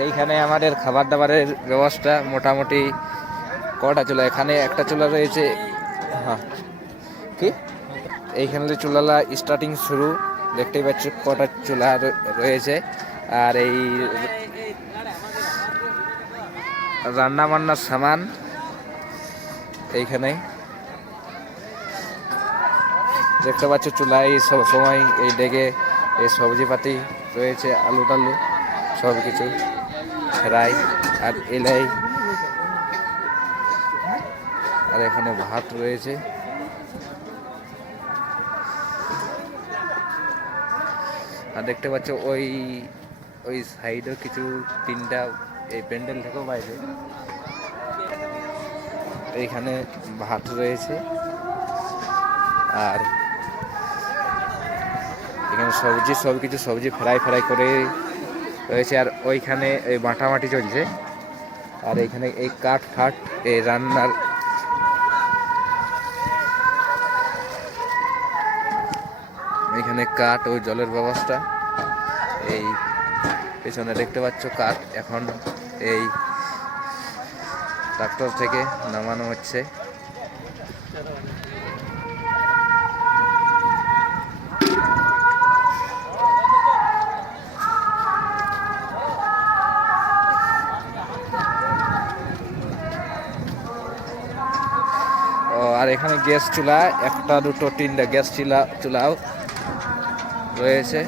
এইখানে আমাদের খাবার দাবারের ব্যবস্থা মোটামুটি কটা চুলা? এখানে একটা চুলা রয়েছে হ্যাঁ। কি? এইখানে চুলালা স্টার্টিং শুরু, দেখতেই পাচ্ছ কটা চুলা রয়েছে। আর এই রান্না বান্নার সামান এইখানে। দেখতে পাচ্ছ চুলায় সব সময় এই ডেগে এই সবজিপাতি রয়েছে, আলু টালু। সব কিছু ফ্রাই আর এলাই। আর এখানে ভাত রয়েছে। আর দেখতে পাচ্ছ ওই ওই সাইডেও কিছু তিনটা এই প্যান্ডেল থেকেও বাইরে। এইখানে ভাত রয়েছে। আর এখানে সবজি সব কিছু সবজি ফ্রাই ফ্রাই করে রয়েছে আর ওইখানে এই মাটামাটি চলছে। আর এইখানে এই কাঠ ফাট এই রান্নার এখানে কাঠ ও জলের ব্যবস্থা। এই পেছনে দেখতে পাচ্ছ কাঠ। এখন এই ট্রাক্টর থেকে নামানো হচ্ছে। আর এখানে গ্যাস চুলা একটা দুটো তিনটা গ্যাস চুলা চুলাও রয়েছে।